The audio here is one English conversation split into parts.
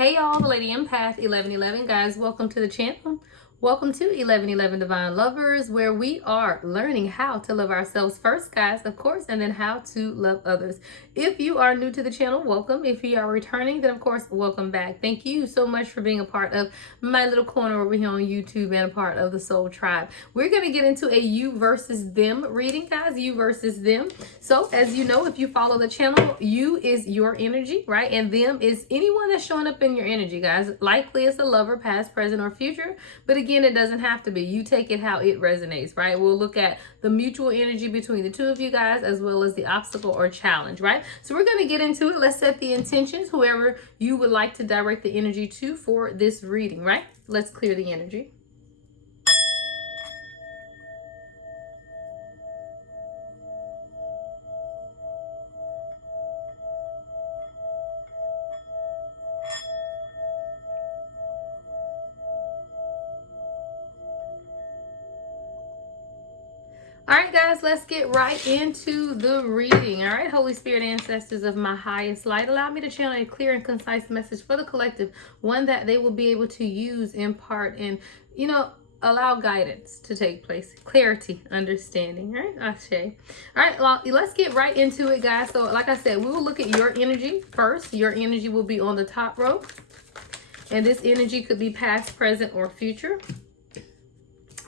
Hey y'all, the Lady Empath 1111 guys, welcome to the channel. Welcome to 1111 Divine Lovers, where we are learning how to love ourselves first, guys, of course, and then how to love others. If you are new to the channel, welcome. If you are returning, then of course, welcome back. Thank you so much for being a part of my little corner over here on YouTube and a part of the Soul Tribe. We're going to get into a you versus them reading, guys, you versus them. So as you know, if you follow the channel, you is your energy, right? And them is anyone that's showing up in your energy, guys. Likely it's a lover, past, present, or future. But again, it doesn't have to be. You take it how it resonates, right? We'll look at the mutual energy between the two of you guys, as well as the obstacle or challenge, right? So we're going to get into it. Let's set the intentions, whoever you would like to direct the energy to for this reading, right? Let's clear the energy. All right, guys, let's get right into the reading. All right, Holy Spirit, ancestors of my highest light, allow me to channel a clear and concise message for the collective, one that they will be able to use, impart, and, allow guidance to take place. Clarity, understanding, right? Ashe. All right, well, let's get right into it, guys. So, like I said, we will look at your energy first. Your energy will be on the top row, and this energy could be past, present, or future.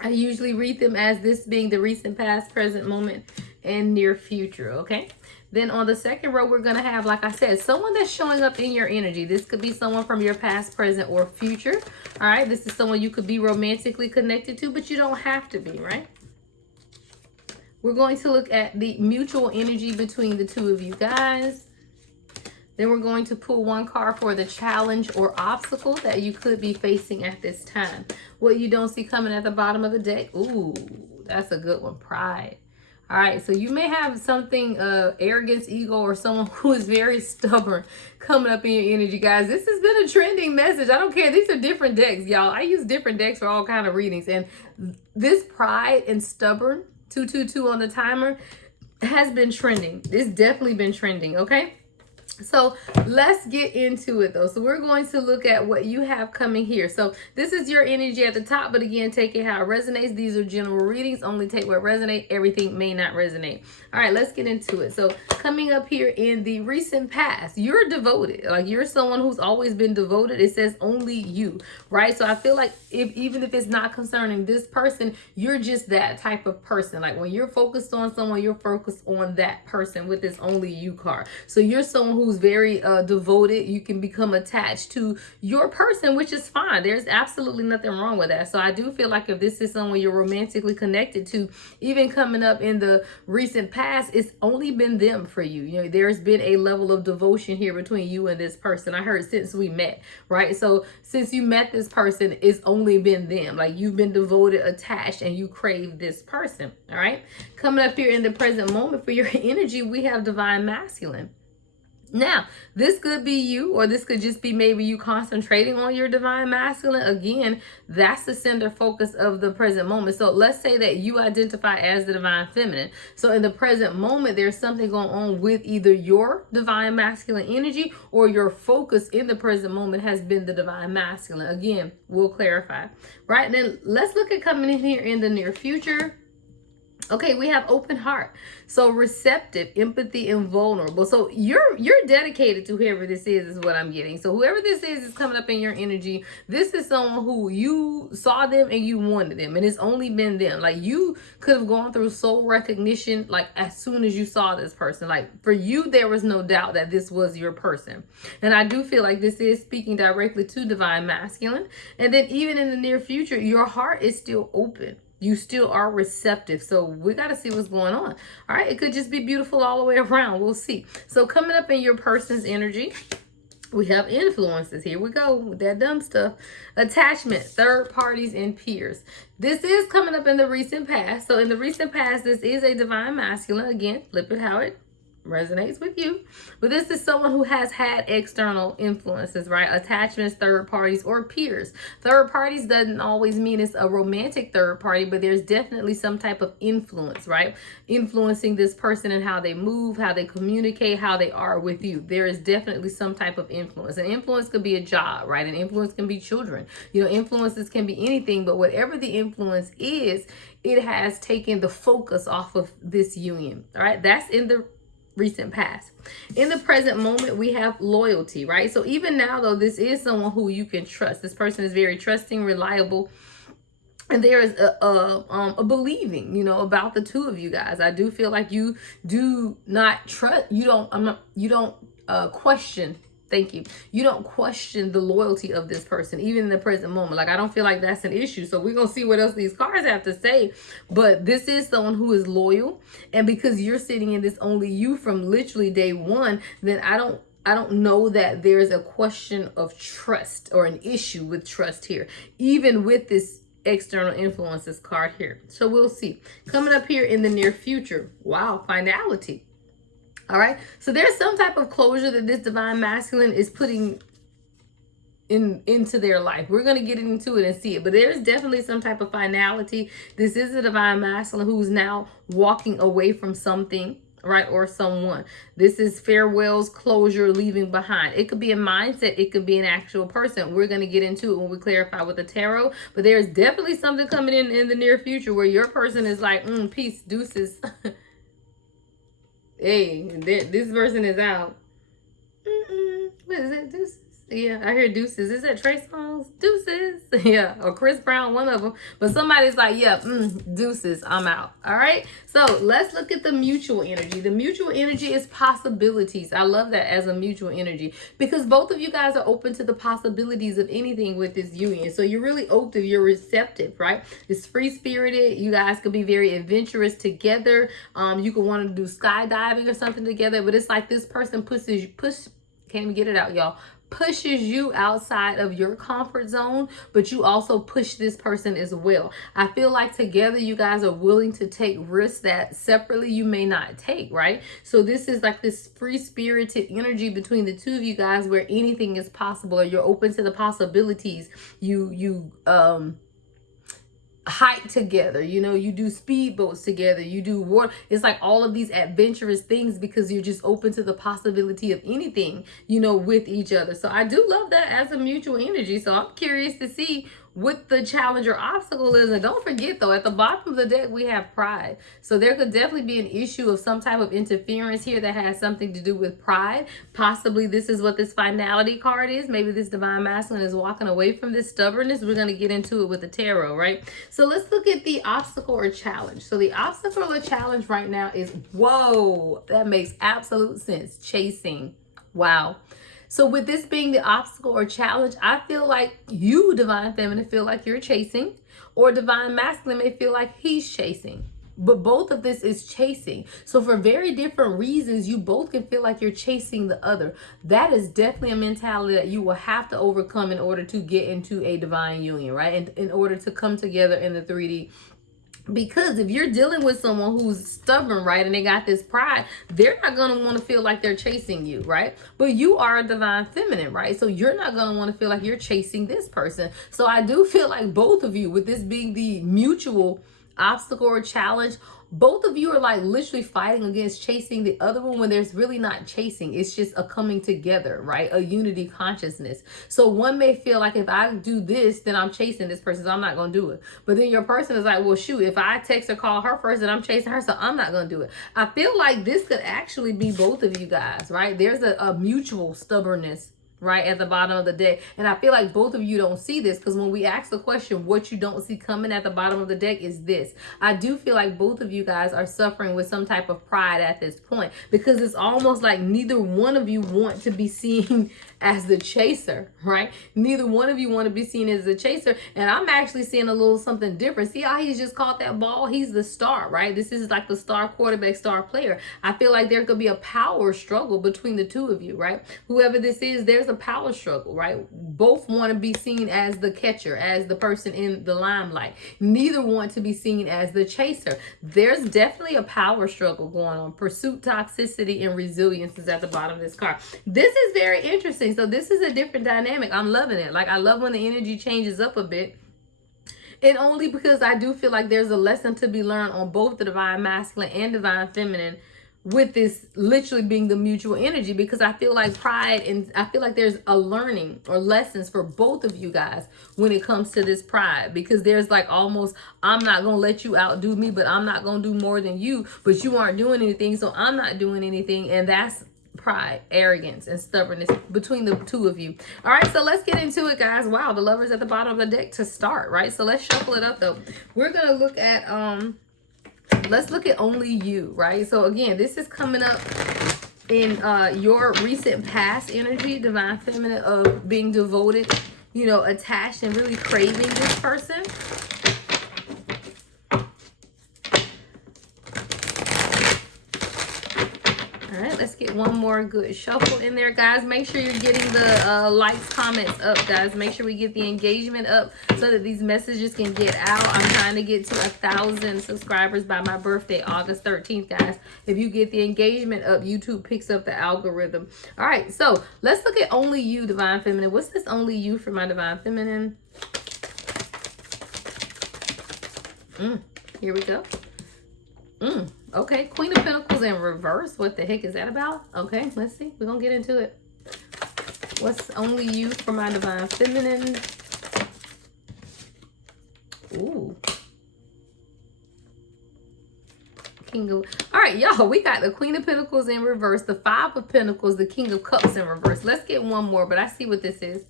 I usually read them as this being the recent, past, present, moment, and near future, okay? Then on the second row, we're going to have, like I said, someone that's showing up in your energy. This could be someone from your past, present, or future, all right? This is someone you could be romantically connected to, but you don't have to be, right? We're going to look at the mutual energy between the two of you guys. Then we're going to pull one card for the challenge or obstacle that you could be facing at this time. What you don't see coming at the bottom of the deck. Ooh, that's a good one. Pride. All right, so you may have something, arrogance, ego, or someone who is very stubborn coming up in your energy, guys. This has been a trending message. I don't care. These are different decks, y'all. I use different decks for all kind of readings. And this pride and stubborn, 222 on the timer, has been trending. It's definitely been trending, okay? So let's get into it though. So we're going to look at what you have coming here. So this is your energy at the top, but again, take it how it resonates. These are general readings. Only take what resonates. Everything may not resonate. All right, let's get into it. So coming up here in the recent past, you're devoted. Like you're someone who's always been devoted. It says only you, right? So I feel like even if it's not concerning this person, you're just that type of person. Like when you're focused on someone, you're focused on that person with this only you card. So you're someone who's very devoted. You can become attached to your person, which is fine. There's absolutely nothing wrong with that. So I do feel like if this is someone you're romantically connected to, even coming up in the recent past, it's only been them for you. You know, there's been a level of devotion here between you and this person. I heard since we met, right? So since you met this person, it's only been them. Like you've been devoted, attached, and you crave this person. All right. Coming up here in the present moment for your energy, we have divine masculine. Now, this could be you, or this could just be maybe you concentrating on your divine masculine. Again, that's the center focus of the present moment. So let's say that you identify as the divine feminine. So in the present moment, there's something going on with either your divine masculine energy or your focus in the present moment has been the divine masculine. Again, we'll clarify. Right, then let's look at coming in here in the near future. Okay, we have open heart. So receptive, empathy, and vulnerable. So you're dedicated to whoever this is what I'm getting. So whoever this is coming up in your energy. This is someone who you saw them and you wanted them. And it's only been them. Like you could have gone through soul recognition like as soon as you saw this person. Like for you, there was no doubt that this was your person. And I do feel like this is speaking directly to divine masculine. And then even in the near future, your heart is still open. You still are receptive. So we got to see what's going on. All right. It could just be beautiful all the way around. We'll see. So coming up in your person's energy, we have influences. Here we go with that dumb stuff. Attachment, third parties, and peers. This is coming up in the recent past. So in the recent past, this is a divine masculine. Again, flip it how it resonates with you. But this is someone who has had external influences, right? Attachments, third parties, or peers. Third parties doesn't always mean it's a romantic third party, but there's definitely some type of influence, right? Influencing this person and how they move, how they communicate, how they are with you. There is definitely some type of influence. And influence could be a job, right? And influence can be children. You know, influences can be anything, but whatever the influence is, it has taken the focus off of this union, all right? That's in the recent past. In the present moment, we have loyalty, right? So even now, though, this is someone who you can trust. This person is very trusting, reliable, and there is a believing, you know, about the two of you guys. I do feel like you do not trust. You don't question. Thank you. You don't question the loyalty of this person, even in the present moment. Like, I don't feel like that's an issue. So we're going to see what else these cards have to say. But this is someone who is loyal. And because you're sitting in this only you from literally day one, then I don't know that there's a question of trust or an issue with trust here, even with this external influences card here. So we'll see. Coming up here in the near future. Wow, finality. All right, so there's some type of closure that this divine masculine is putting into their life. We're going to get into it and see it, but there's definitely some type of finality. This is a divine masculine who's now walking away from something, right, or someone. This is farewells, closure, leaving behind. It could be a mindset. It could be an actual person. We're going to get into it when we clarify with the tarot, but there's definitely something coming in the near future where your person is like, peace, deuces. Hey, this person is out. What is it? Deuces? Yeah, I hear deuces. Is that Trey Songz? Deuces. Yeah, or Chris Brown, one of them. But somebody's like, yeah, deuces, I'm out. All right. So let's look at the mutual energy. The mutual energy is possibilities. I love that as a mutual energy because both of you guys are open to the possibilities of anything with this union. So you're really open, you're receptive, right? It's free-spirited. You guys could be very adventurous together. You could want to do skydiving or something together, but it's like this person can't even get it out, y'all. Pushes you outside of your comfort zone, but you also push this person as well. I feel like together you guys are willing to take risks that separately you may not take, right? So this is like this free-spirited energy between the two of you guys where anything is possible, or you're open to the possibilities. You hike together, you know, you do speedboats together, you do water. It's like all of these adventurous things because you're just open to the possibility of anything, you know, with each other. So I do love that as a mutual energy. So I'm curious to see what the challenge or obstacle is. And don't forget though, at the bottom of the deck we have pride. So there could definitely be an issue of some type of interference here that has something to do with pride. Possibly this is what this finality card is. Maybe this divine masculine is walking away from this stubbornness. We're going to get into it with the tarot, right? So let's look at the obstacle or challenge. So the obstacle or challenge right now is, whoa, that makes absolute sense. Chasing. Wow. So with this being the obstacle or challenge, I feel like you, divine feminine, feel like you're chasing, or divine masculine may feel like he's chasing. But both of this is chasing. So for very different reasons, you both can feel like you're chasing the other. That is definitely a mentality that you will have to overcome in order to get into a divine union, right? And in order to come together in the 3D. Because if you're dealing with someone who's stubborn, right, and they got this pride, they're not going to want to feel like they're chasing you, right? But you are a divine feminine, right? So you're not going to want to feel like you're chasing this person. So I do feel like both of you, with this being the mutual obstacle or challenge, both of you are like literally fighting against chasing the other one when there's really not chasing. It's just a coming together, right? A unity consciousness. So one may feel like if I do this, then I'm chasing this person, so I'm not going to do it. But then your person is like, well, shoot, if I text or call her first, then I'm chasing her, so I'm not going to do it. I feel like this could actually be both of you guys, right? There's a mutual stubbornness right at the bottom of the deck. And I feel like both of you don't see this, because when we ask the question, what you don't see coming at the bottom of the deck is this. I do feel like both of you guys are suffering with some type of pride at this point, because it's almost like neither one of you want to be seen as the chaser, right? Neither one of you want to be seen as the chaser. And I'm actually seeing a little something different. See how he's just caught that ball? He's the star, right? This is like the star quarterback, star player. I feel like there could be a power struggle between the two of you, right? Whoever this is, there's a power struggle, right? Both want to be seen as the catcher, as the person in the limelight. Neither want to be seen as the chaser. There's definitely a power struggle going on. Pursuit, toxicity, and resilience is at the bottom of this card. This is very interesting. So this is a different dynamic. I'm loving it. Like, I love when the energy changes up a bit. And only because I do feel like there's a lesson to be learned on both the divine masculine and divine feminine, with this literally being the mutual energy, because I feel like pride, and I feel like there's a learning or lessons for both of you guys when it comes to this pride, because there's like almost, I'm not going to let you outdo me, but I'm not going to do more than you, but you aren't doing anything, so I'm not doing anything. And that's pride, arrogance, and stubbornness between the two of you. All right, so let's get into it, guys. Wow, the Lover's at the bottom of the deck to start, right? So let's shuffle it up though. We're gonna look at let's look at only you, right? So again, this is coming up in your recent past energy, divine feminine, of being devoted, you know, attached, and really craving this person. Let's get one more good shuffle in there, guys. Make sure you're getting the likes, comments up, guys. Make sure we get the engagement up so that these messages can get out. I'm trying to get to 1,000 subscribers by my birthday, August 13th, guys. If you get the engagement up, YouTube picks up the algorithm. All right, so let's look at only you, divine feminine. What's this only you for my divine feminine? Here we go. Okay, Queen of Pentacles in reverse. What the heck is that about? Okay, let's see. We're going to get into it. What's only you for my divine feminine? Ooh. King of... All right, y'all, we got the Queen of Pentacles in reverse, the Five of Pentacles, the King of Cups in reverse. Let's get one more, but I see what this is.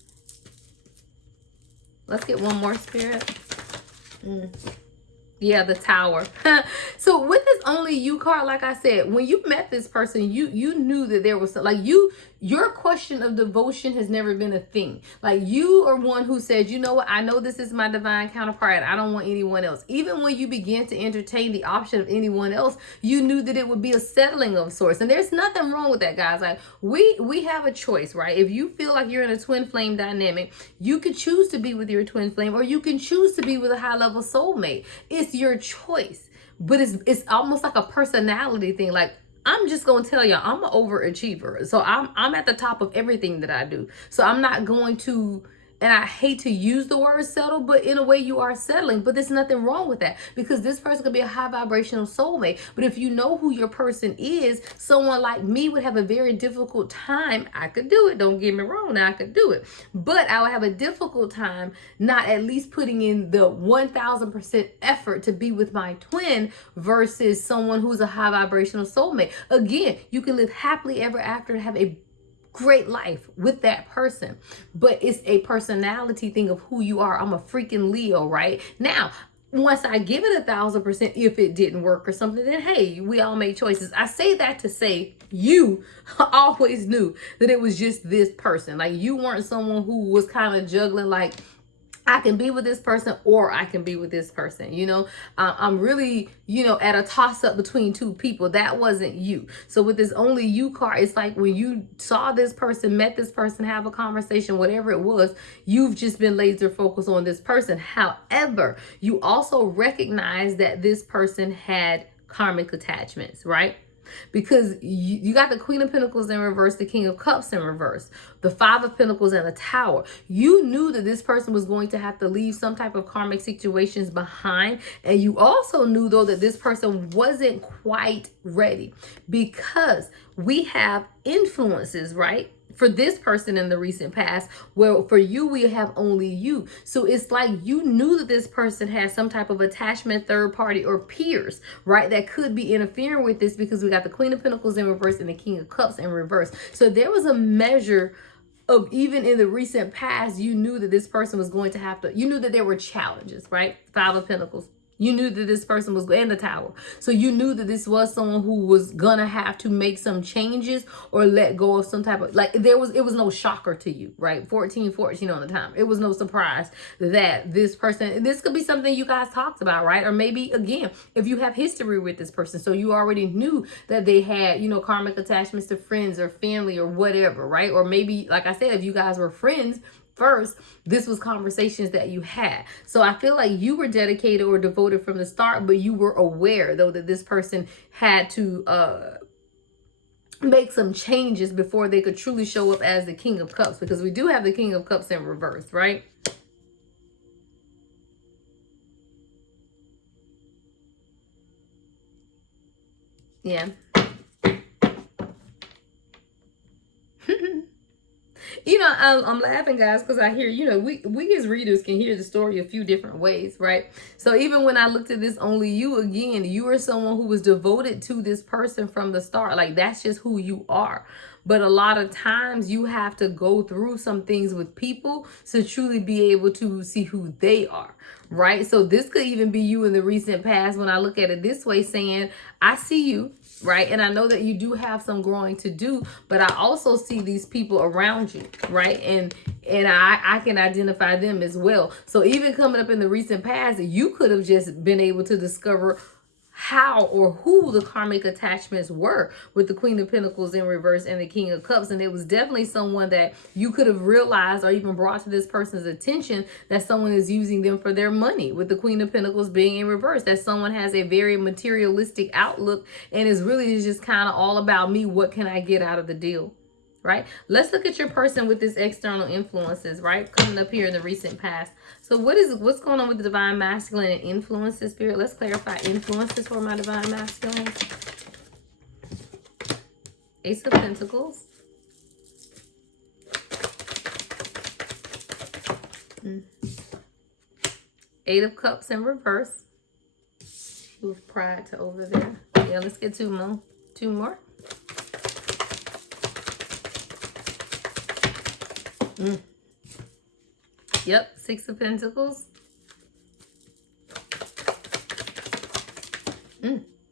Let's get one more, Spirit. Yeah, the Tower. So with this only you card, like I said, when you met this person, you knew that there was like your question of devotion has never been a thing. Like, you are one who said, you know what, I know this is my divine counterpart and I don't want anyone else. Even when you began to entertain the option of anyone else, you knew that it would be a settling of sorts. And there's nothing wrong with that, guys. Like, we have a choice, right? If you feel like you're in a twin flame dynamic, you could choose to be with your twin flame, or you can choose to be with a high level soulmate. It's your choice. But it's almost like a personality thing. Like, I'm just going to tell y'all, I'm an overachiever. So I'm at the top of everything that I do. So I'm not going to, and I hate to use the word settle, but in a way you are settling. But there's nothing wrong with that, because this person could be a high vibrational soulmate. But if you know who your person is, someone like me would have a very difficult time. I could do it. Don't get me wrong. I could do it. But I would have a difficult time not at least putting in the 1,000% effort to be with my twin versus someone who's a high vibrational soulmate. Again, you can live happily ever after and have a great life with that person, but it's a personality thing of who you are. I'm a freaking Leo, right? Now, once I give it 1,000%, if it didn't work or something, then hey, we all make choices. I say that to say you always knew that it was just this person. Like, you weren't someone who was kind of juggling, like, I can be with this person or I can be with this person. You know, I'm really, you know, at a toss up between two people. That wasn't you. So with this only you card, it's like when you saw this person, met this person, have a conversation, whatever it was, you've just been laser focused on this person. However, you also recognize that this person had karmic attachments, right? Because you got the Queen of Pentacles in reverse, the King of Cups in reverse, the Five of Pentacles, and the Tower. You knew that this person was going to have to leave some type of karmic situations behind. And you also knew, though, that this person wasn't quite ready, because we have influences, right? For this person in the recent past, well, for you, we have only you. So it's like you knew that this person has some type of attachment, third party, or peers, right? That could be interfering with this, because we got the Queen of Pentacles in reverse and the King of Cups in reverse. So there was a measure of, even in the recent past, you knew that this person was going to have to, you knew that there were challenges, right? Five of Pentacles. You knew that this person was in the Tower. So you knew that this was someone who was gonna have to make some changes or let go of some type of, like, it was no shocker to you, right? 14 on the time. It was no surprise that this person, this could be something you guys talked about, right? Or maybe, again, if you have history with this person, so you already knew that they had, you know, karmic attachments to friends or family or whatever, right? Or maybe, like I said, if you guys were friends first, this was conversations that you had. So I feel like you were dedicated or devoted from the start, but you were aware though that this person had to make some changes before they could truly show up as the King of Cups, because we do have the King of Cups in reverse, right? Yeah. You know, I'm laughing, guys, because I hear, you know, we as readers can hear the story a few different ways, right? So even when I looked at this only you, again, you are someone who was devoted to this person from the start. Like, that's just who you are. But a lot of times you have to go through some things with people to truly be able to see who they are, right? So this could even be you in the recent past when I look at it this way, saying, I see you, right? And I know that you do have some growing to do, but I also see these people around you, right? And I can identify them as well. So even coming up in the recent past, you could have just been able to discover how or who the karmic attachments were with the Queen of Pentacles in reverse and the King of Cups. And it was definitely someone that you could have realized or even brought to this person's attention that someone is using them for their money, with the Queen of Pentacles being in reverse, that someone has a very materialistic outlook and is really just kind of all about me. What can I get out of the deal? Right? Let's look at your person with this external influences, right? Coming up here in the recent past. So what's going on with the divine masculine and influences, Spirit? Let's clarify influences for my divine masculine. Ace of Pentacles. Eight of Cups in reverse. Move pride to over there. Yeah, let's get two more. Two more. Yep, Six of Pentacles.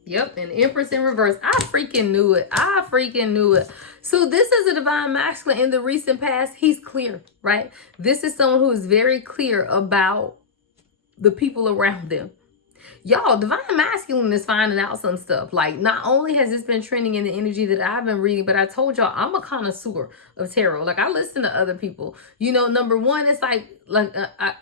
Yep, and Empress in reverse. I freaking knew it. I freaking knew it. So this is a divine masculine in the recent past. He's clear, right? This is someone who is very clear about the people around them. Y'all, divine masculine is finding out some stuff. Like, not only has this been trending in the energy that I've been reading, but I told y'all I'm a connoisseur of tarot. Like, I listen to other people. You know, number one, it's like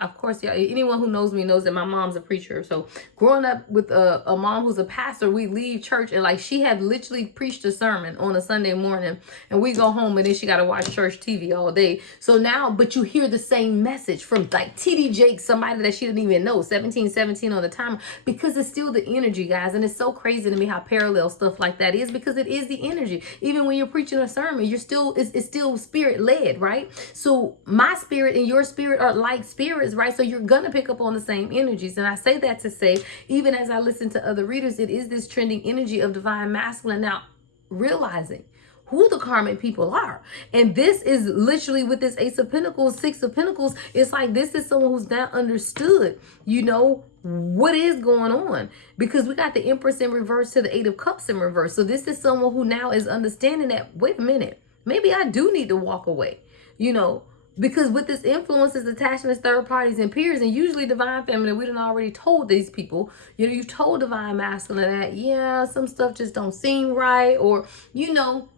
of course, y'all, anyone who knows me knows that my mom's a preacher. So growing up with a mom who's a pastor, we leave church and like she had literally preached a sermon on a Sunday morning, and we go home and then she got to watch church TV all day. So now, but you hear the same message from like TD Jakes, somebody that she didn't even know, 1717 on the timer, because it's still the energy, guys. And it's so crazy to me how parallel stuff like that is, because it is the energy. Even when you're preaching a sermon, you're still, it's still spirit led, right? So my spirit and your spirit are like spirits, right? So you're gonna pick up on the same energies. And I say that to say, even as I listen to other readers, it is this trending energy of divine masculine now realizing who the karmic people are. And this is literally with this Ace of Pentacles, Six of Pentacles, it's like this is someone who's not understood, you know, what is going on, because we got the Empress in reverse to the Eight of Cups in reverse. So this is someone who now is understanding that, wait a minute, maybe I do need to walk away, you know, because with this influences, attachments, third parties, and peers, and usually divine feminine, we done already told these people, you know, you've told divine masculine that, yeah, some stuff just don't seem right, or, you know,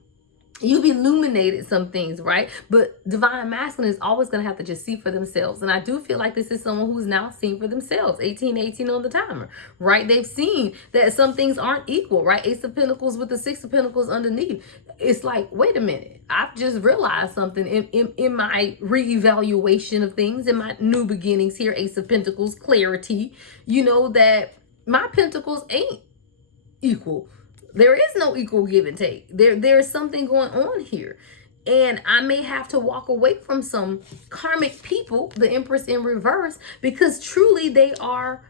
you've illuminated some things, right? But divine masculine is always going to have to just see for themselves. And I do feel like this is someone who's now seen for themselves. 1818 on the timer, right? They've seen that some things aren't equal, right? Ace of Pentacles with the Six of Pentacles underneath. It's like, wait a minute. I've just realized something in my reevaluation of things, in my new beginnings here, Ace of Pentacles, clarity, you know, that my pentacles ain't equal. There is no equal give and take. There's something going on here. And I may have to walk away from some karmic people, the Empress in reverse, because truly they are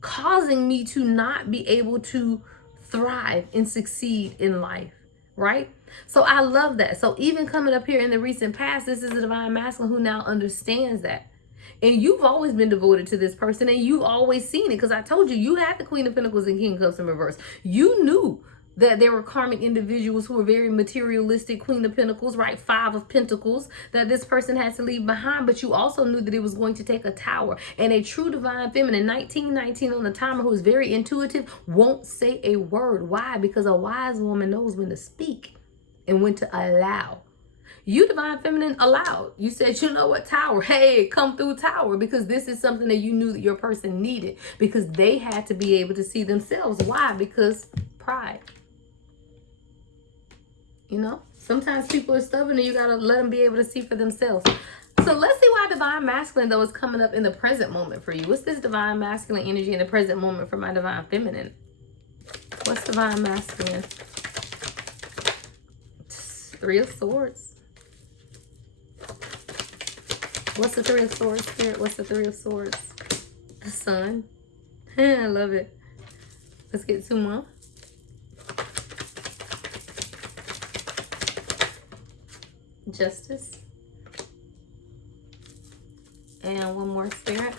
causing me to not be able to thrive and succeed in life, right? So I love that. So even coming up here in the recent past, this is a divine masculine who now understands that. And you've always been devoted to this person, and you've always seen it, because I told you, you had the Queen of Pentacles and King of Cups in reverse. You knew that there were karmic individuals who were very materialistic, Queen of Pentacles, right? 5 of Pentacles, that this person had to leave behind. But you also knew that it was going to take a Tower. And a true divine feminine, 1919 on the timer, who is very intuitive, won't say a word. Why? Because a wise woman knows when to speak and when to allow. You, divine feminine, allowed. You said, you know what, Tower, hey, come through, Tower, because this is something that you knew that your person needed, because they had to be able to see themselves. Why? Because pride. You know, sometimes people are stubborn and you got to let them be able to see for themselves. So let's see why divine masculine, though, is coming up in the present moment for you. What's this divine masculine energy in the present moment for my divine feminine? What's divine masculine? 3 of Swords. What's the 3 of Swords, Spirit? What's the 3 of Swords? The Sun. I love it. Let's get 2 more. Justice. And 1 more, Spirit.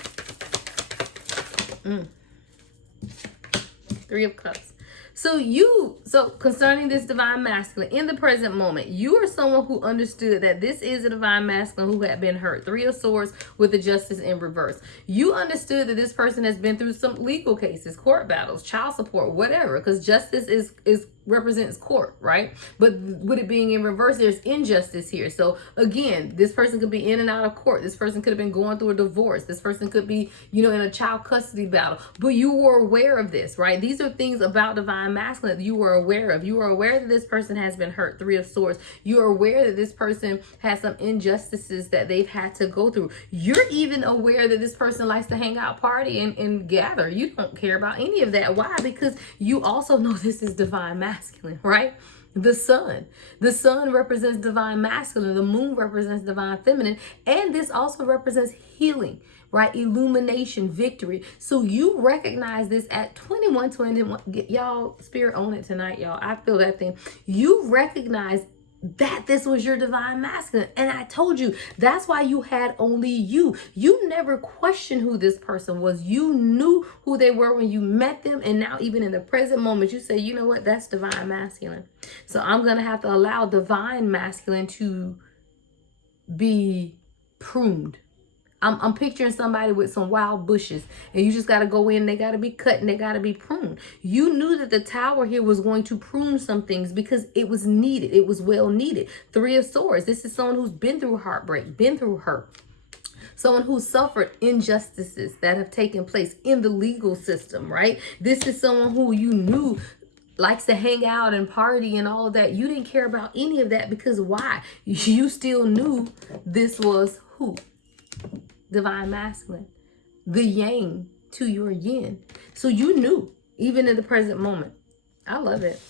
3 of Cups. So concerning this divine masculine, in the present moment, you are someone who understood that this is a divine masculine who had been hurt. 3 of Swords with the Justice in reverse. You understood that this person has been through some legal cases, court battles, child support, whatever, because justice is represents court, right? But with it being in reverse, there's injustice here. So again, this person could be in and out of court. This person could have been going through a divorce. This person could be, you know, in a child custody battle. But you were aware of this, right? These are things about divine masculine that you were aware of. You were aware that this person has been hurt. 3 of Swords. You are aware that this person has some injustices that they've had to go through. You're even aware that this person likes to hang out, party, and gather. You don't care about any of that. Why? Because you also know this is divine masculine, right? The sun. The sun represents divine masculine. The moon represents divine feminine. And this also represents healing, right? Illumination, victory. So you recognize this at 21. Y'all, Spirit, own it tonight, y'all. I feel that thing. You recognize that this was your divine masculine. And I told you, that's why you had only you. You never questioned who this person was. You knew who they were when you met them. And now even in the present moment, you say, you know what, that's divine masculine. So I'm going to have to allow divine masculine to be pruned. I'm picturing somebody with some wild bushes, and you just got to go in. They got to be cut and they got to be pruned. You knew that the Tower here was going to prune some things because it was needed. It was well needed. 3 of Swords. This is someone who's been through heartbreak, been through hurt. Someone who suffered injustices that have taken place in the legal system, right? This is someone who you knew likes to hang out and party and all of that. You didn't care about any of that because why? You still knew this was who? Divine masculine, the yang to your yin. So you knew, even in the present moment. I love it.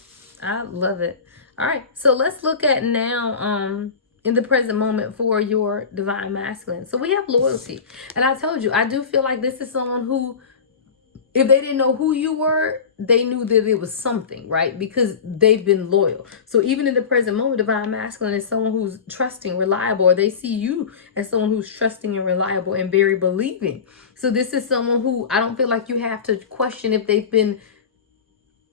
I love it. All right, so let's look at now in the present moment for your divine masculine. So we have loyalty. And I told you, I do feel like this is someone who, if they didn't know who you were, they knew that it was something, right? Because they've been loyal. So even in the present moment, divine masculine is someone who's trusting, reliable, or they see you as someone who's trusting and reliable and very believing. So this is someone who I don't feel like you have to question if they've been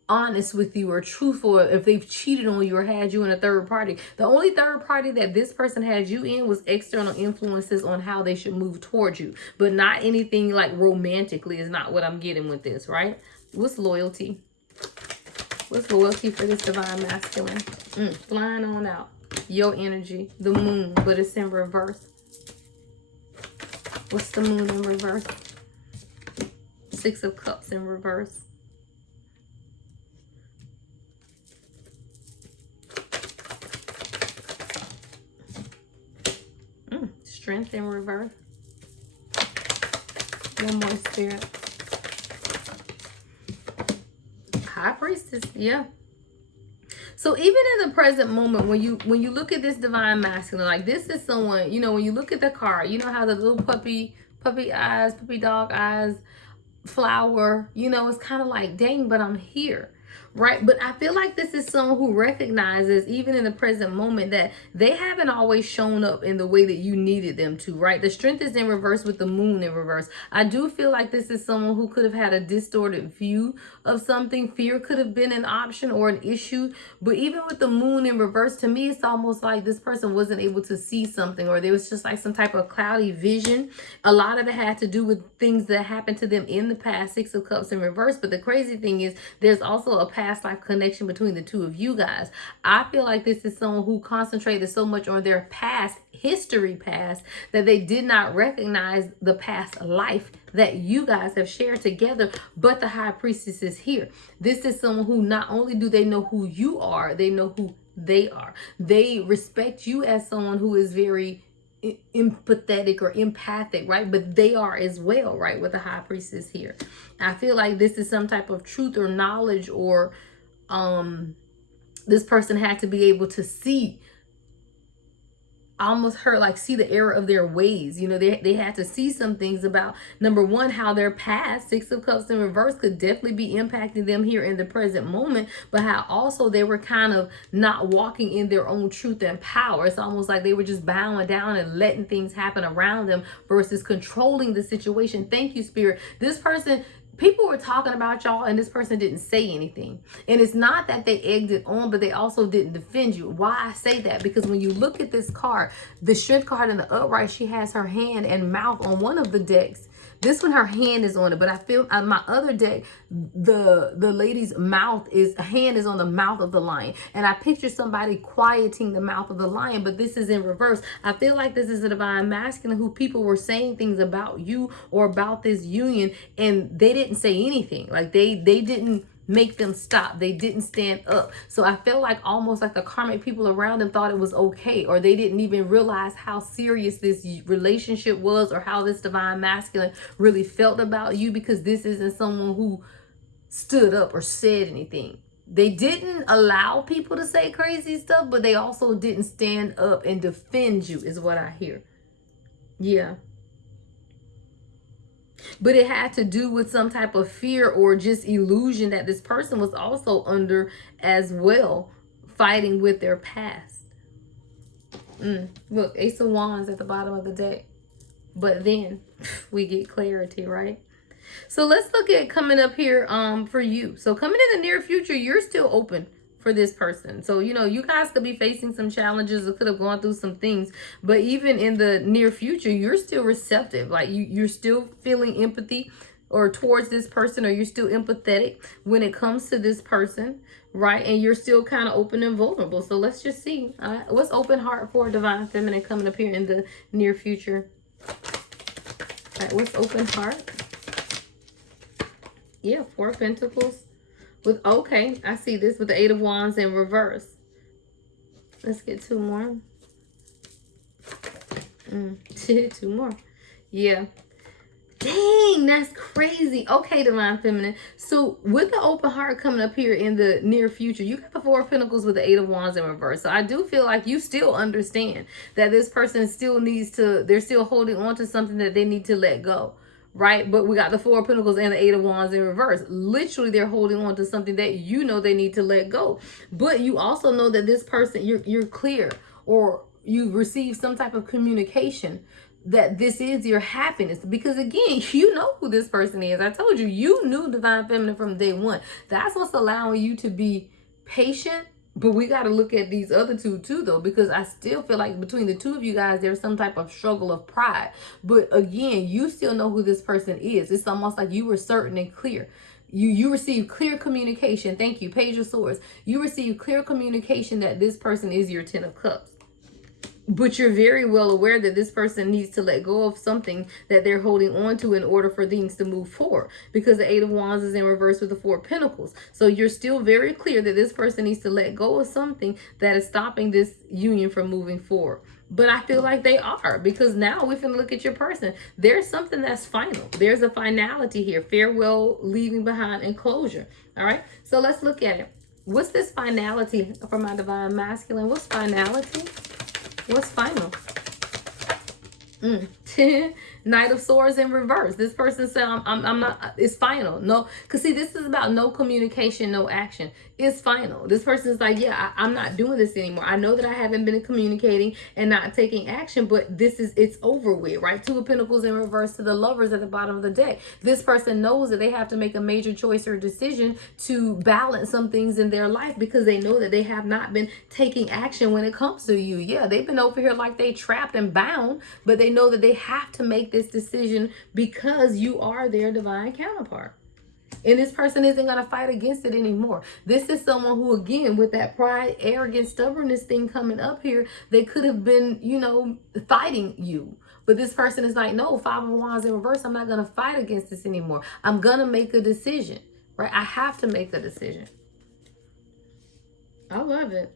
honest with you or truthful, if they've cheated on you or had you in a third party. The only third party that this person had you in was external influences on how they should move towards you, but not anything like romantically is not what I'm getting with this, right? What's loyalty? What's loyalty for this divine masculine? Flying on out. Your energy, the moon, but it's in reverse. What's the moon in reverse? 6 of Cups in reverse. Strength in reverse. 1 more, Spirit. High Priestess, yeah. So even in the present moment, when you look at this divine masculine, like this is someone, you know, when you look at the card, you know how the little puppy eyes, puppy dog eyes, flower, you know, it's kind of like, dang, but I'm here. right? But I feel like this is someone who recognizes, even in the present moment, that they haven't always shown up in the way that you needed them to, right? The strength is in reverse with the moon in reverse. I do feel like this is someone who could have had a distorted view of something. Fear could have been an option or an issue. But even with the moon in reverse, to me, it's almost like this person wasn't able to see something, or there was just like some type of cloudy vision. A lot of it had to do with things that happened to them in the past. Six of Cups in reverse. But the crazy thing is, there's also a past life connection between the two of you guys. I feel like this is someone who concentrated so much on their past past that they did not recognize the past life that you guys have shared together. But the High Priestess is here. This is someone who not only do they know who you are, they know who they are. They respect you as someone who is very empathetic or empathic, right? But they are as well, right? With the High Priestess here. I feel like this is some type of truth or knowledge, or this person had to be able to see, almost hurt, like see the error of their ways. You know, they had to see some things about, number one, how their past, Six of Cups in reverse, could definitely be impacting them here in the present moment, but how also they were kind of not walking in their own truth and power. It's almost like they were just bowing down and letting things happen around them versus controlling the situation. Thank you, Spirit. This person, people were talking about y'all and this person didn't say anything. And it's not that they egged it on, but they also didn't defend you. Why I say that? Because when you look at this card, the Strength card in the upright, she has her hand and mouth on one of the decks. This one, her hand is on it, but I feel on my other deck, the lady's hand is on the mouth of the lion. And I picture somebody quieting the mouth of the lion, but this is in reverse. I feel like this is a divine masculine who people were saying things about you or about this union, and they didn't say anything. Like they didn't make them stop. They didn't stand up. So I felt like almost like the karmic people around them thought it was okay, or they didn't even realize how serious this relationship was, or how this divine masculine really felt about you, because this isn't someone who stood up or said anything. They didn't allow people to say crazy stuff, but they also didn't stand up and defend you, is what I hear. Yeah. But it had to do with some type of fear or just illusion that this person was also under as well, fighting with their past. Look, Ace of Wands at the bottom of the deck. But then we get clarity, right? So let's look at coming up here for you. So coming in the near future, you're still open for this person. So, you know, you guys could be facing some challenges or could have gone through some things, but even in the near future, you're still receptive. Like you're still feeling empathy or towards this person, or you're still empathetic when it comes to this person, right? And you're still kind of open and vulnerable. So let's just see what's open heart for Divine Feminine coming up here in the near future. All right, what's open heart? Yeah, Four of Pentacles. With, okay, I see this with the Eight of Wands in reverse. Let's get two more. Two more. Yeah. Dang, that's crazy. Okay, Divine Feminine. So with the open heart coming up here in the near future, you got the Four of Pentacles with the Eight of Wands in reverse. So I do feel like you still understand that this person still needs to, they're still holding on to something that they need to let go. Right? But we got the Four of Pentacles and the Eight of Wands in reverse. Literally, they're holding on to something that you know they need to let go. But you also know that this person, you're clear, or you receive some type of communication that this is your happiness. Because again, you know who this person is. I told you, you knew Divine Feminine from day one. That's what's allowing you to be patient. But we got to look at these other two too, though, because I still feel like between the two of you guys, there's some type of struggle of pride. But again, you still know who this person is. It's almost like you were certain and clear. You receive clear communication. Thank you, Page of Swords. You receive clear communication that this person is your Ten of Cups. But you're very well aware that this person needs to let go of something that they're holding on to in order for things to move forward. Because the Eight of Wands is in reverse with the Four of Pentacles. So you're still very clear that this person needs to let go of something that is stopping this union from moving forward. But I feel like they are, because now we can look at your person. There's something that's final. There's a finality here. Farewell, leaving behind, and closure. All right. So let's look at it. What's this finality for my Divine Masculine? What's finality? What's final? Knight of Swords in reverse. This person said, I'm not, it's final. No, because see, this is about no communication, no action. It's final. This person is like, yeah, I'm not doing this anymore. I know that I haven't been communicating and not taking action, but it's over with, right? Two of Pentacles in reverse to the Lovers at the bottom of the deck. This person knows that they have to make a major choice or decision to balance some things in their life because they know that they have not been taking action when it comes to you. Yeah, they've been over here like they trapped and bound, but they know that they have to make this decision because you are their divine counterpart. And this person isn't going to fight against it anymore. This is someone who, again, with that pride, arrogance, stubbornness thing coming up here, they could have been, you know, fighting you. But this person is like, no, Five of Wands in reverse. I'm not going to fight against this anymore. I'm going to make a decision, right? I have to make a decision. I love it.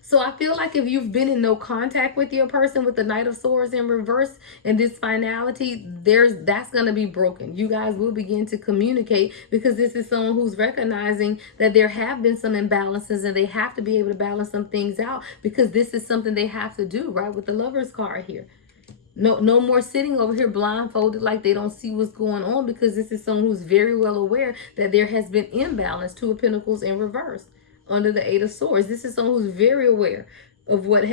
So I feel like if you've been in no contact with your person with the Knight of Swords in reverse and this finality, that's going to be broken. You guys will begin to communicate because this is someone who's recognizing that there have been some imbalances and they have to be able to balance some things out because this is something they have to do, right? With the Lovers card here. No more sitting over here blindfolded like they don't see what's going on because this is someone who's very well aware that there has been imbalance. Two of Pentacles in reverse. Under the Eight of Swords. This is someone who's very aware of what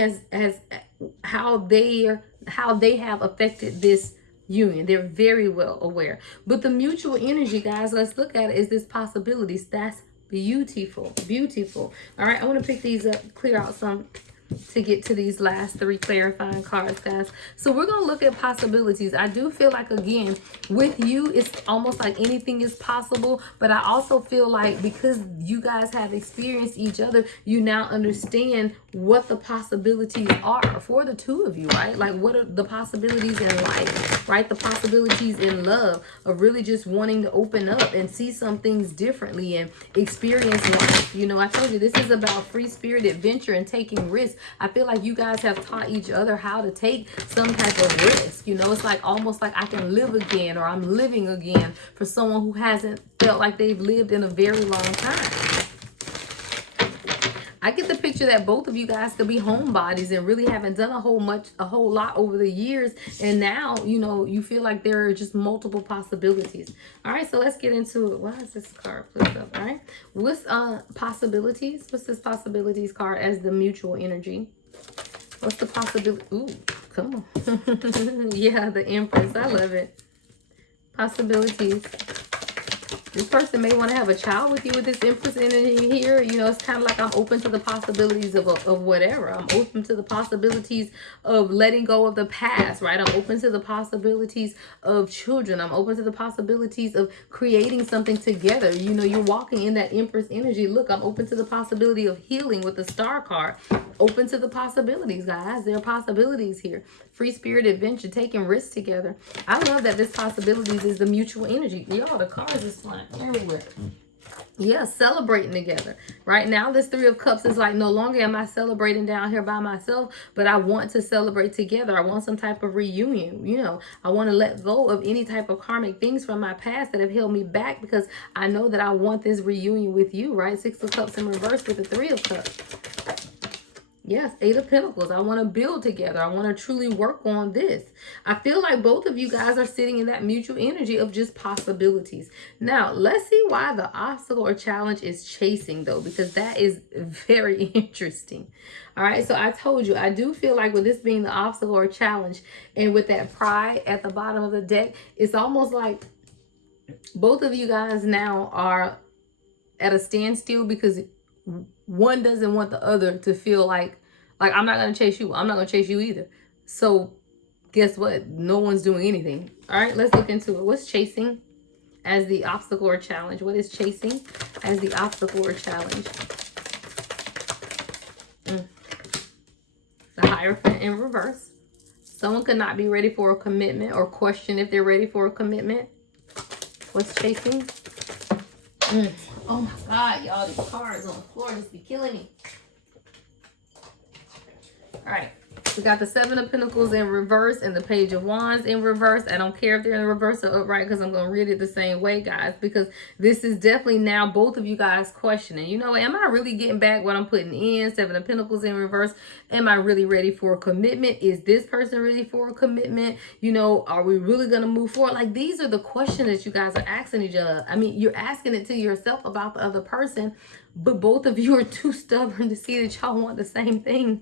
how they have affected this union. They're very well aware. But the mutual energy, guys, let's look at it, is this possibilities. That's beautiful. Beautiful. All right, I want to pick these up, clear out some to get to these last three clarifying cards, guys. So we're going to look at possibilities. I do feel like, again, with you, it's almost like anything is possible. But I also feel like because you guys have experienced each other, you now understand what the possibilities are for the two of you, right? Like, what are the possibilities in life, right? The possibilities in love of really just wanting to open up and see some things differently and experience life. You know, I told you this is about free spirit adventure and taking risks. I feel like you guys have taught each other how to take some type of risk. You know, it's like almost like I can live again or I'm living again for someone who hasn't felt like they've lived in a very long time. I get the picture that both of you guys could be homebodies and really haven't done a whole lot over the years. And now, you know, you feel like there are just multiple possibilities. All right, so let's get into it. Why is this card flipped up? All right. What's possibilities? What's this possibilities card as the mutual energy? What's the possibility? Ooh, come on. Yeah, the Empress. I love it. Possibilities. This person may want to have a child with you with this Empress energy here. You know, it's kind of like I'm open to the possibilities of whatever. I'm open to the possibilities of letting go of the past, right? I'm open to the possibilities of children. I'm open to the possibilities of creating something together. You know, you're walking in that Empress energy. Look, I'm open to the possibility of healing with the Star card. Open to the possibilities, guys. There are possibilities here. Free spirit adventure, taking risks together. I love that this possibilities is the mutual energy. Y'all, the cards is flying everywhere. Yeah, celebrating together. Right now, this Three of Cups is like, no longer am I celebrating down here by myself, but I want to celebrate together. I want some type of reunion. You know, I want to let go of any type of karmic things from my past that have held me back because I know that I want this reunion with you, right? Six of Cups in reverse with the Three of Cups. Yes, Eight of Pentacles. I want to build together. I want to truly work on this. I feel like both of you guys are sitting in that mutual energy of just possibilities. Now, let's see why the obstacle or challenge is chasing, though, because that is very interesting. All right, so I told you, I do feel like with this being the obstacle or challenge and with that pride at the bottom of the deck, it's almost like both of you guys now are at a standstill because one doesn't want the other to feel like I'm not going to chase you. I'm not going to chase you either. So guess what? No one's doing anything. All right, let's look into it. What's chasing as the obstacle or challenge? What is chasing as the obstacle or challenge? The Hierophant in reverse. Someone could not be ready for a commitment or question if they're ready for a commitment. What's chasing? Oh my God, y'all, these cards on the floor just be killing me. All right. We got the Seven of Pentacles in reverse and the Page of Wands in reverse. I don't care if they're in the reverse or upright because I'm going to read it the same way, guys. Because this is definitely now both of you guys questioning. You know, am I really getting back what I'm putting in? Seven of Pentacles in reverse. Am I really ready for a commitment? Is this person ready for a commitment? You know, are we really going to move forward? Like, these are the questions that you guys are asking each other. I mean, you're asking it to yourself about the other person, but both of you are too stubborn to see that y'all want the same thing.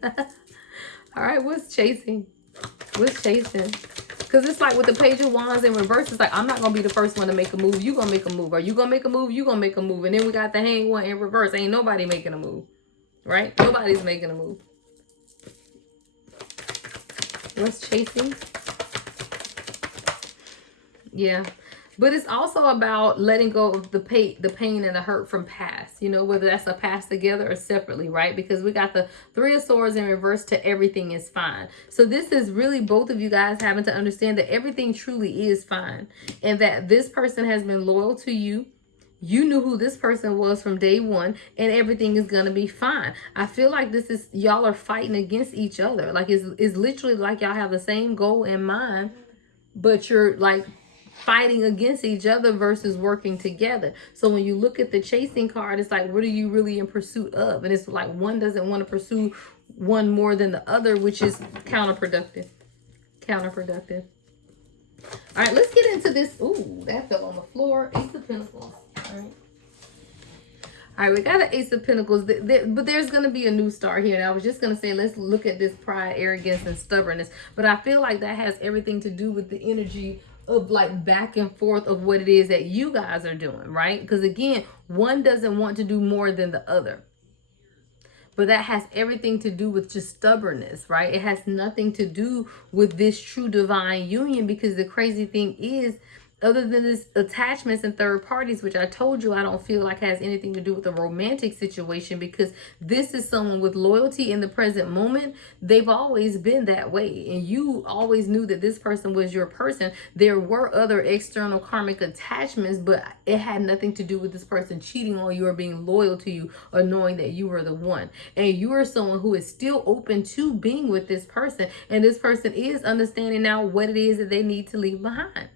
All right, what's chasing? What's chasing? Because it's like with the Page of Wands in reverse, it's like, I'm not going to be the first one to make a move. You going to make a move. Are you going to make a move? You going to make a move. And then we got the Hanged One in reverse. Ain't nobody making a move. Right? Nobody's making a move. What's chasing? Yeah. But it's also about letting go of the pain and the hurt from past, you know, whether that's a past together or separately, right? Because we got the Three of Swords in reverse to everything is fine. So this is really both of you guys having to understand that everything truly is fine and that this person has been loyal to you. You knew who this person was from day one, and everything is going to be fine. I feel like this is, y'all are fighting against each other. Like it's literally like y'all have the same goal in mind, but you're like fighting against each other versus working together. So when you look at the chasing card, it's like, what are you really in pursuit of? And it's like one doesn't want to pursue one more than the other, which is counterproductive. Counterproductive. All right, let's get into this. Ooh, that fell on the floor. Ace of Pentacles. All right, we got an Ace of Pentacles, but there's going to be a new start here. And I was just going to say, let's look at this pride, arrogance, and stubbornness. But I feel like that has everything to do with the energy of like back and forth of what it is that you guys are doing, right? Because again, one doesn't want to do more than the other. But that has everything to do with just stubbornness, right? It has nothing to do with this true divine union, because the crazy thing is, other than this attachments and third parties, which I told you I don't feel like has anything to do with a romantic situation, because this is someone with loyalty in the present moment. They've always been that way, and you always knew that this person was your person. There were other external karmic attachments, but it had nothing to do with this person cheating on you or being loyal to you or knowing that you were the one. And you are someone who is still open to being with this person, and this person is understanding now what it is that they need to leave behind.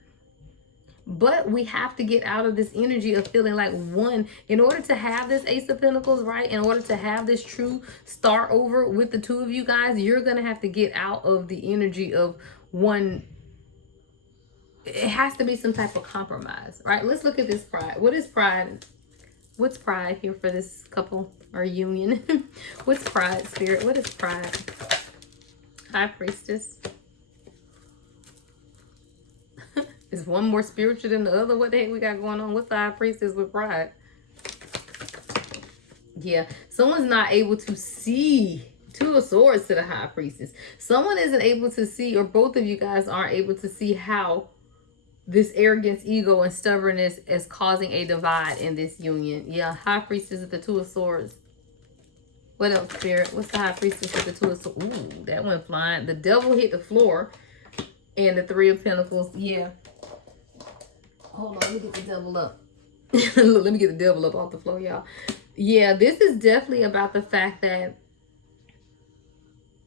But we have to get out of this energy of feeling like one. In order to have this Ace of Pentacles, right? In order to have this true start over with the two of you guys, you're going to have to get out of the energy of one. It has to be some type of compromise, right? Let's look at this pride. What is pride? What's pride here for this couple or union? What's pride, Spirit? What is pride? High Priestess. Is one more spiritual than the other? What the heck we got going on? What's the High Priestess with pride? Yeah, someone's not able to see. Two of Swords to the High Priestess. Someone isn't able to see, or both of you guys aren't able to see how this arrogance, ego, and stubbornness is causing a divide in this union. Yeah, High Priestess with the Two of Swords. What else, Spirit? What's the High Priestess with the Two of Swords? Ooh, that went flying. The Devil hit the floor. And the Three of Pentacles. Yeah. Hold on, let me get the Devil up. Let me get the Devil up off the floor, y'all. Yeah, this is definitely about the fact that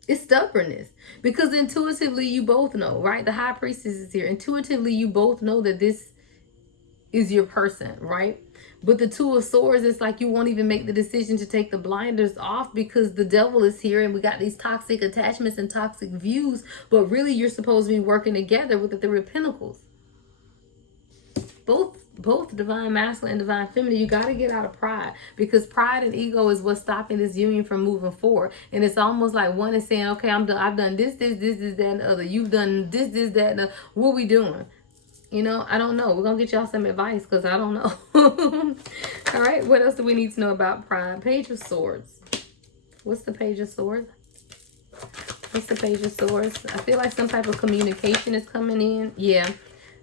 it's stubbornness. Because intuitively, you both know, right? The High Priestess is here. Intuitively, you both know that this is your person, right? But the Two of Swords, it's like you won't even make the decision to take the blinders off because the Devil is here and we got these toxic attachments and toxic views. But really, you're supposed to be working together with the Three of Pentacles. Both divine masculine and divine feminine, you got to get out of pride, because pride and ego is what's stopping this union from moving forward. And it's almost like one is saying, okay, I'm done. I've done this, that, and the other. You've done this, that, and the. What we doing? You know, I don't know. We're going to get y'all some advice because I don't know. All right. What else do we need to know about pride? Page of Swords. What's the Page of Swords? What's the Page of Swords? I feel like some type of communication is coming in. Yeah.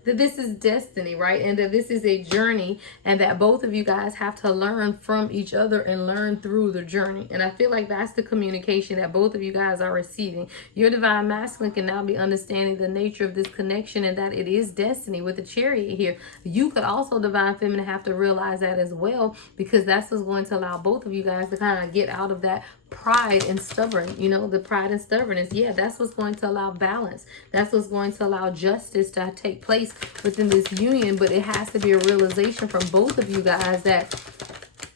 That this is destiny, right? And that this is a journey, and that both of you guys have to learn from each other and learn through the journey. And I feel like that's the communication that both of you guys are receiving. Your divine masculine can now be understanding the nature of this connection and that it is destiny with the Chariot here. You could also, divine feminine, have to realize that as well, because that's what's going to allow both of you guys to kind of get out of that pride and stubborn, you know, the pride and stubbornness. Yeah, that's what's going to allow balance. That's what's going to allow justice to take place within this union. But it has to be a realization from both of you guys, that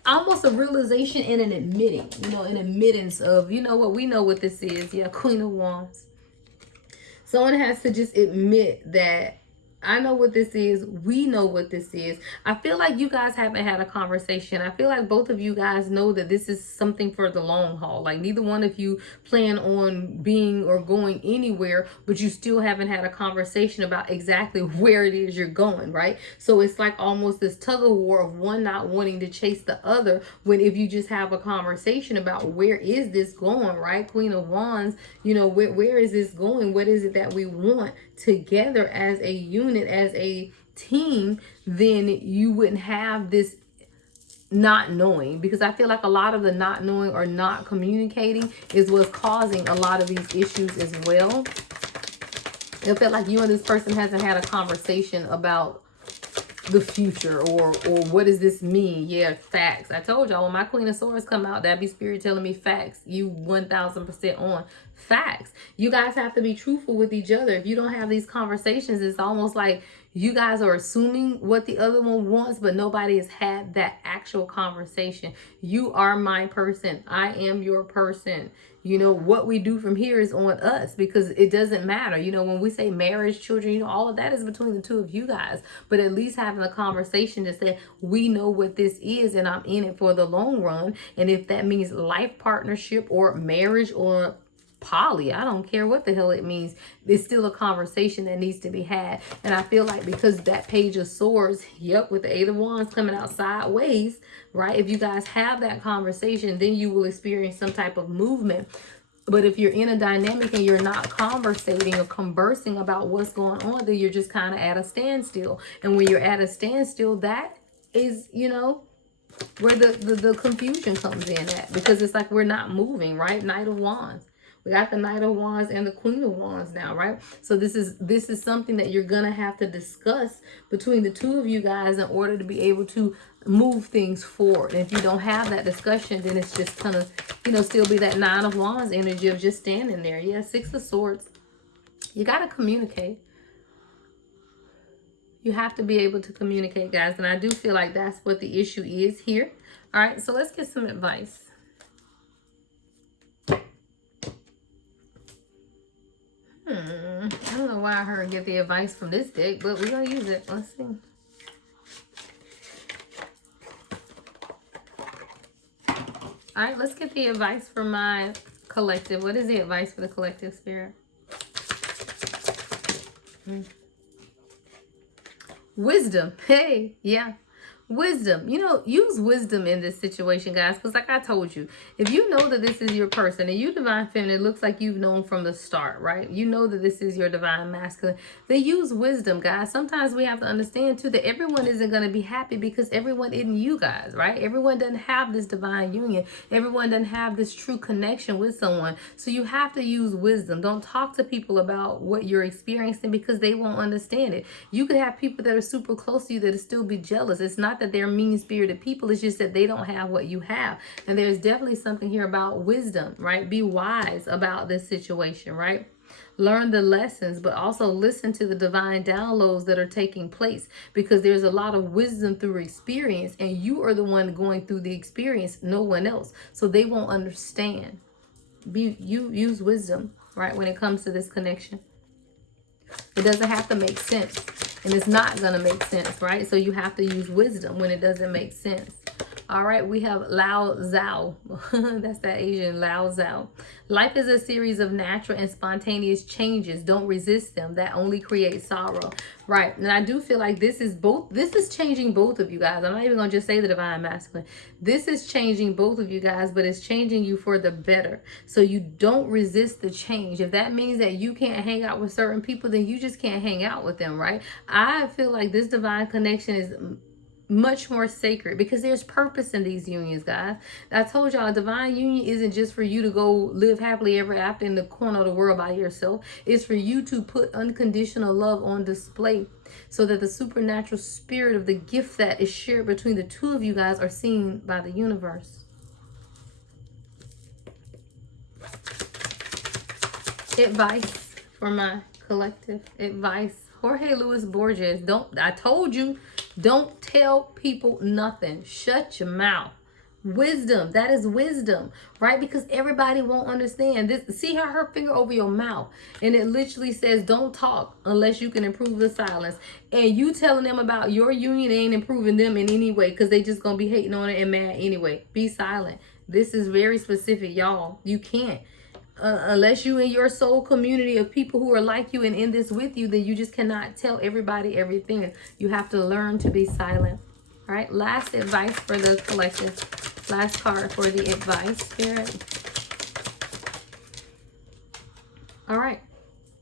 almost a realization and an admitting, you know, an admittance of, you know what, we know what this is. Yeah, Queen of Wands. Someone has to just admit that I know what this is. We know what this is. I feel like you guys haven't had a conversation. I feel like both of you guys know that this is something for the long haul. Like neither one of you plan on being or going anywhere, but you still haven't had a conversation about exactly where it is you're going, right? So it's like almost this tug of war of one not wanting to chase the other, when if you just have a conversation about where is this going, right? Queen of Wands, you know, where is this going? What is it that we want together as a unit, as a team? Then you wouldn't have this not knowing, because I feel like a lot of the not knowing or not communicating is what's causing a lot of these issues as well. It felt like you and this person hasn't had a conversation about the future, or what does this mean? Yeah, facts. I told y'all when my Queen of Swords come out, that'd be spirit telling me facts. You 1000% on facts. You guys have to be truthful with each other. If you don't have these conversations, it's almost like you guys are assuming what the other one wants, but nobody has had that actual conversation. You are my person. I am your person. You know, what we do from here is on us, because it doesn't matter. You know, when we say marriage, children, you know, all of that is between the two of you guys. But at least having a conversation to say, we know what this is and I'm in it for the long run. And if that means life partnership or marriage or poly, I don't care what the hell it means, it's still a conversation that needs to be had. And I feel like because that Page of Swords, yep, with the Eight of Wands coming out sideways, right? If you guys have that conversation, then you will experience some type of movement. But if you're in a dynamic and you're not conversating or conversing about what's going on, then you're just kind of at a standstill. And when you're at a standstill, that is, you know, where the confusion comes in at, because it's like we're not moving, right? Knight of Wands. We got the Knight of Wands and the Queen of Wands now, right? So this is something that you're gonna have to discuss between the two of you guys in order to be able to move things forward. And if you don't have that discussion, then it's just gonna, you know, still be that Nine of Wands energy of just standing there. Yeah, Six of Swords. You gotta communicate. You have to be able to communicate, guys. And I do feel like that's what the issue is here. All right, so let's get some advice. I don't know why I heard get the advice from this deck, but we're going to use it. Let's see. All right, let's get the advice for my collective. What is the advice for the collective, Spirit? Wisdom. Hey, yeah. Wisdom. You know, use wisdom in this situation, guys, because like I told you, if you know that this is your person and you divine feminine, it looks like you've known from the start, right? You know that this is your divine masculine. They use wisdom, guys. Sometimes we have to understand too that everyone isn't going to be happy because everyone isn't you guys, right? Everyone doesn't have this divine union. Everyone doesn't have this true connection with someone. So you have to use wisdom. Don't talk to people about what you're experiencing because they won't understand it. You could have people that are super close to you that still be jealous. It's not that they're mean-spirited people, it's just that they don't have what you have. And there's definitely something here about wisdom, right? Be wise about this situation, right? Learn the lessons, but also listen to the divine downloads that are taking place, because there's a lot of wisdom through experience, and you are the one going through the experience, no one else. So they won't understand. You use wisdom, right, when it comes to this connection. It doesn't have to make sense. And it's not going to make sense, right? So you have to use wisdom when it doesn't make sense. All right, we have Lao Zhao. That's that Asian Lao Zhao. Life is a series of natural and spontaneous changes. Don't resist them. That only creates sorrow. Right. And I do feel like this is changing both of you guys. I'm not even going to just say the divine masculine. This is changing both of you guys, but it's changing you for the better. So you don't resist the change. If that means that you can't hang out with certain people, then you just can't hang out with them, right? I feel like this divine connection is much more sacred because there's purpose in these unions, guys. I told y'all, a divine union isn't just for you to go live happily ever after in the corner of the world by yourself. It's for you to put unconditional love on display so that the supernatural spirit of the gift that is shared between the two of you guys are seen by the universe. Advice for my collective. Advice. Jorge Luis Borges. I told you, don't tell people nothing. Shut your mouth. Wisdom. That is wisdom, right? Because everybody won't understand this. See her finger over your mouth, and it literally says, don't talk unless you can improve the silence. And you telling them about your union ain't improving them in any way, because they just gonna be hating on it and mad anyway. Be silent. This is very specific, y'all. You can't. Unless you in your soul community of people who are like you and in this with you, then you just cannot tell everybody everything. You have to learn to be silent. All right, last advice for the collective. Last card for the advice, Spirit. All right.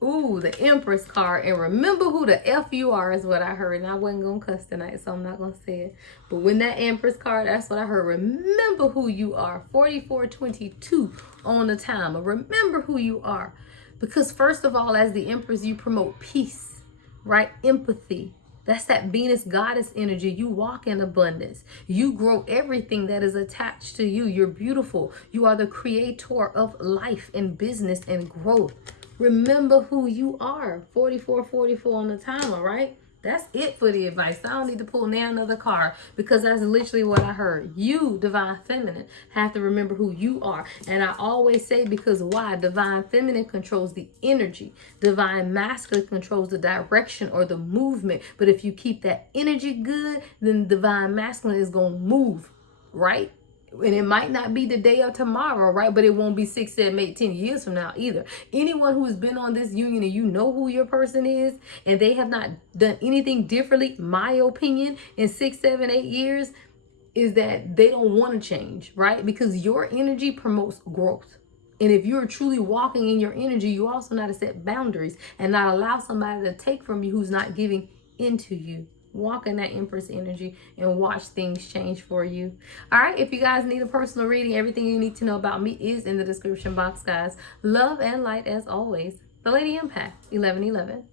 Ooh, the Empress card. And remember who the F you are is what I heard. And I wasn't going to cuss tonight, so I'm not going to say it. But when that Empress card, that's what I heard. Remember who you are. 4422 on the timer. Remember who you are. Because first of all, as the Empress, you promote peace, right? Empathy. That's that Venus goddess energy. You walk in abundance. You grow everything that is attached to you. You're beautiful. You are the creator of life and business and growth. Remember who you are. 4444 on the timer, right? That's it for the advice. I don't need to pull now another card, because that's literally what I heard. You, Divine Feminine, have to remember who you are. And I always say, because why? Divine Feminine controls the energy. Divine Masculine controls the direction or the movement. But if you keep that energy good, then Divine Masculine is going to move, right? And it might not be today or tomorrow, right? But it won't be 6, 7, 8, 10 years from now either. Anyone who has been on this union and you know who your person is, and they have not done anything differently, my opinion, in 6, 7, 8 years, is that they don't want to change, right? Because your energy promotes growth. And if you're truly walking in your energy, you also know how to set boundaries and not allow somebody to take from you who's not giving into you. Walk in that Empress energy and watch things change for you. All right, if you guys need a personal reading, everything you need to know about me is in the description box, guys. Love and light as always. The Lady Empath, 1111.